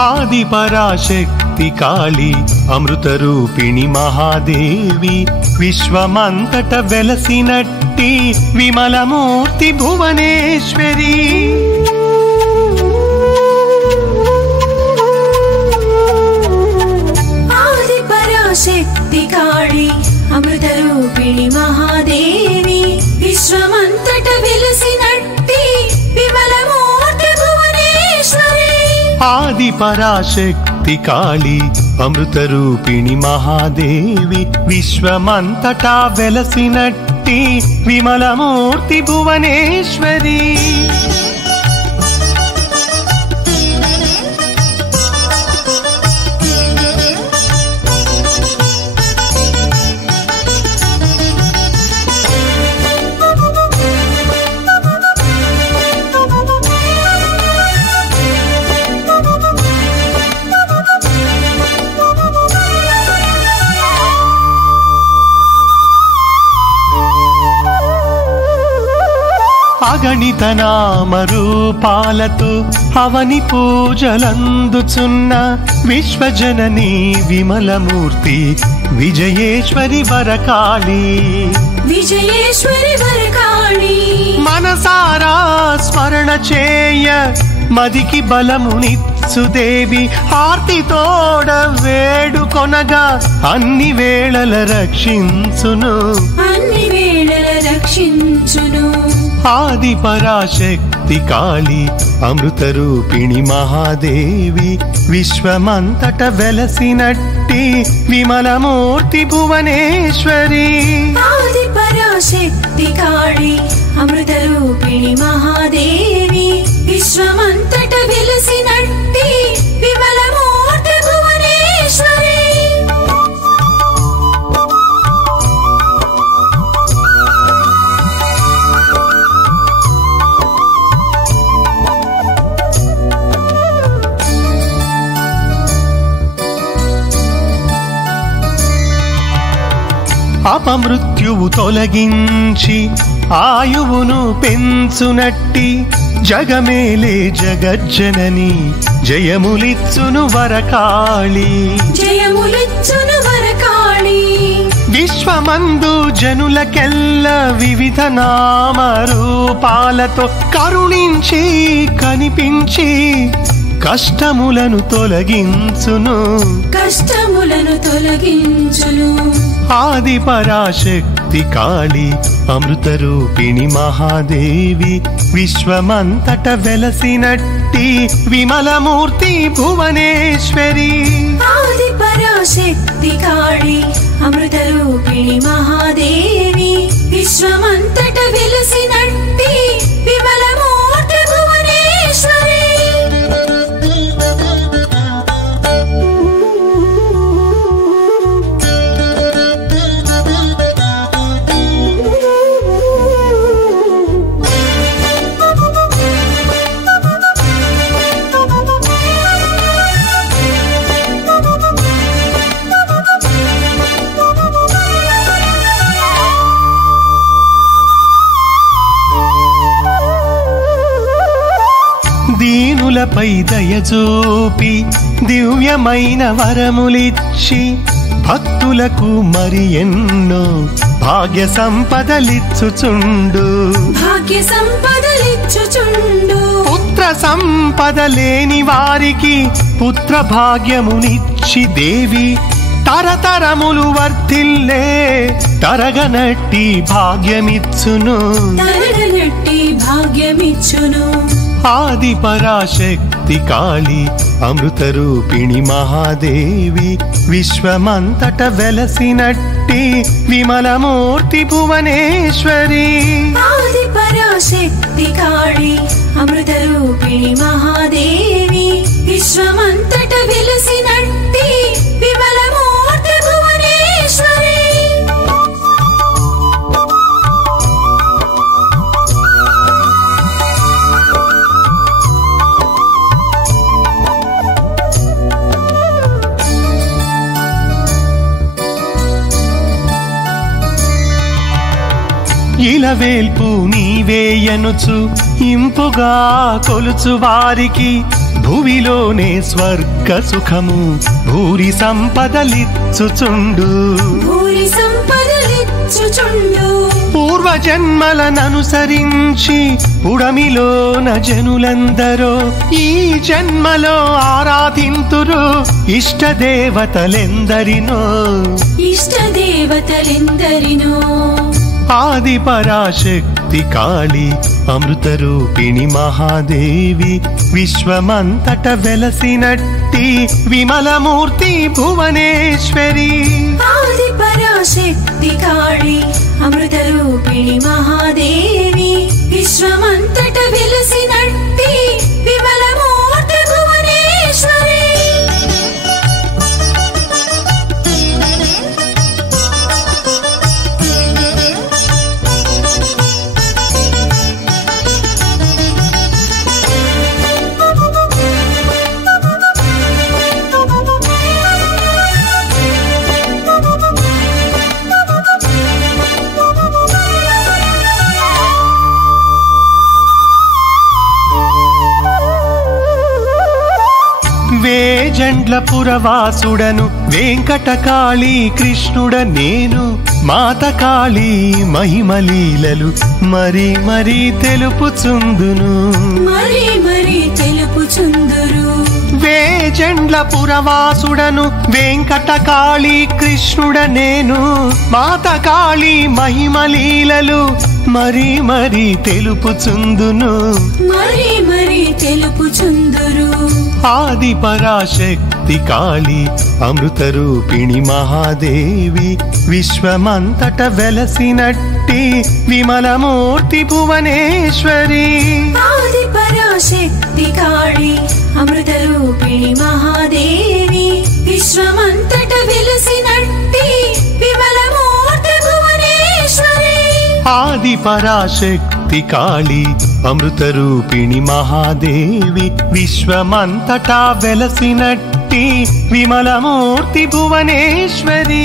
ఆది పరాశక్తి కాళీ అమృత రూపిణి మహాదేవి విశ్వమంతట వెలసినట్టి విమలమూర్తి భువనేశ్వరి ఆది పరాశక్తి కాళీ అమృత రూపిణి మహాదేవి విశ్వమంతట వెలసినట్టి విమలమూర్తి భువనేశ్వరి ఆది పరాశక్తి కాళీ అమృత రూపిణి మహాదేవి విశ్వమంతటా వెలసినట్టి విమలమూర్తి భువనేశ్వరి అగణిత నామరూపాలతో అవని పూజలందుచున్న విశ్వజననీ విమలమూర్తి విజయేశ్వరి వరకాళీ విజయేశ్వరి వరకాళీ మనసారా స్మరణ చేయ మదికి బలమునిచ్చుదేవి ఆర్తితోడ వేడుకొనగా అన్ని వేళల రక్షించును అన్ని వేళల రక్షించును ఆది పరాశక్తి కాళీ అమృత రూపిణి మహాదేవి విశ్వమంతట వెలసినట్టి విమలమూర్తి భువనేశ్వరి ఆది పరాశక్తి కాళీ అమృత రూపిణి మహాదేవి విశ్వమంతట వెలసినట్టి విమలమూర్తి భువనేశ్వరి అపమృత్యువు తొలగించి ఆయువును పెంచునట్టి జగమేలే జగజ్జనని జయములిచ్చును వరకాళీ జయములిచ్చును వరకాళీ విశ్వమందు జనులకెల్ల వివిధ నామరూపాలతో కరుణించి కనిపించి కష్టములను తొలగించును కష్టములను తొలగించును ఆది పరాశక్తి కాళీ అమృత రూపిణి మహాదేవి విశ్వమంతట వెలసినట్టి విమలమూర్తి భువనేశ్వరి ఆది పరాశక్తి కాళీ అమృత రూపిణి మహాదేవి విశ్వమంతట వెలసినట్టి విమలమూర్తి భువనేశ్వరి దీనులపై దయచూపి దివ్యమైన వరములిచ్చి భక్తులకు మరి ఎన్నో భాగ్య సంపదలిచ్చుచుండు భాగ్య సంపదలిచ్చుచుండు పుత్ర సంపద లేని వారికి పుత్ర భాగ్యమునిచ్చి దేవి తరతరములు వర్ధిల్లే తరగనట్టి భాగ్యమిచ్చును తరగనట్టి భాగ్యమిచ్చును ఆది పరాశక్తి కాళీ అమృత రూపిణి మహాదేవి విశ్వమంతట వెలసినట్టి విమలమూర్తి భువనేశ్వరి ఆది పరాశక్తి కాళీ అమృత రూపిణి మహాదేవి విశ్వమంతట వెలసినట్టి విమలమూర్తి భువనేశ్వరి ఇలవేల్పు నీవేయనుచు ఇంపుగా కొలుచు వారికి భువిలోనే స్వర్గ సుఖము భూరి సంపదలిచ్చుచుండు భూరి సంపదలిచ్చుచుండు పూర్వజన్మలననుసరించి పుడమిలోన జనులందరో ఈ జన్మలో ఆరాధింతురు ఇష్టదేవతలెందరినో ఇష్టదేవతలెందరినో ఆది పరాశక్తి కాళి అమృతరూపిణి మహాదేవి విశ్వమంతట వెలసినట్టి విమలమూర్తి భువనేశ్వరి ఆది పరాశక్తి కాళి అమృతరూపిణి మహాదేవి విశ్వమంతట వెలసినట్టి విమలమూర్తి భువనేశ్వరి వేజండ్ల పురవాసుడను వెంకటకాళీ కృష్ణుడ నేను మాత కాళీ మహిమలీలలు మరి మరి తెలుపుచుందును మరి మరి తెలుపుచుందురు వేజండ్ల పురవాసుడను వెంకటకాళీ కృష్ణుడ నేను మాత కాళీ మహిమలీలలు మరి మరి తెలుపుచుందును మరి మరి తెలుపుచుందురు ఆది పరాశక్తి కాళి అమృతరూపిణి మహాదేవి విశ్వమంతట వెలసినట్టి విమలమూర్తి భువనేశ్వరి ఆది పరాశక్తి కాళి అమృతరూపిణి మహాదేవి విశ్వమంతట వెలసినట్టి విమలమూర్తి భువనేశ్వరి ఆది పరాశక్తి కాళి అమృతరూపిణి మహాదేవి విశ్వమంతటా వెలసినట్టి విమలమూర్తి భువనేశ్వరి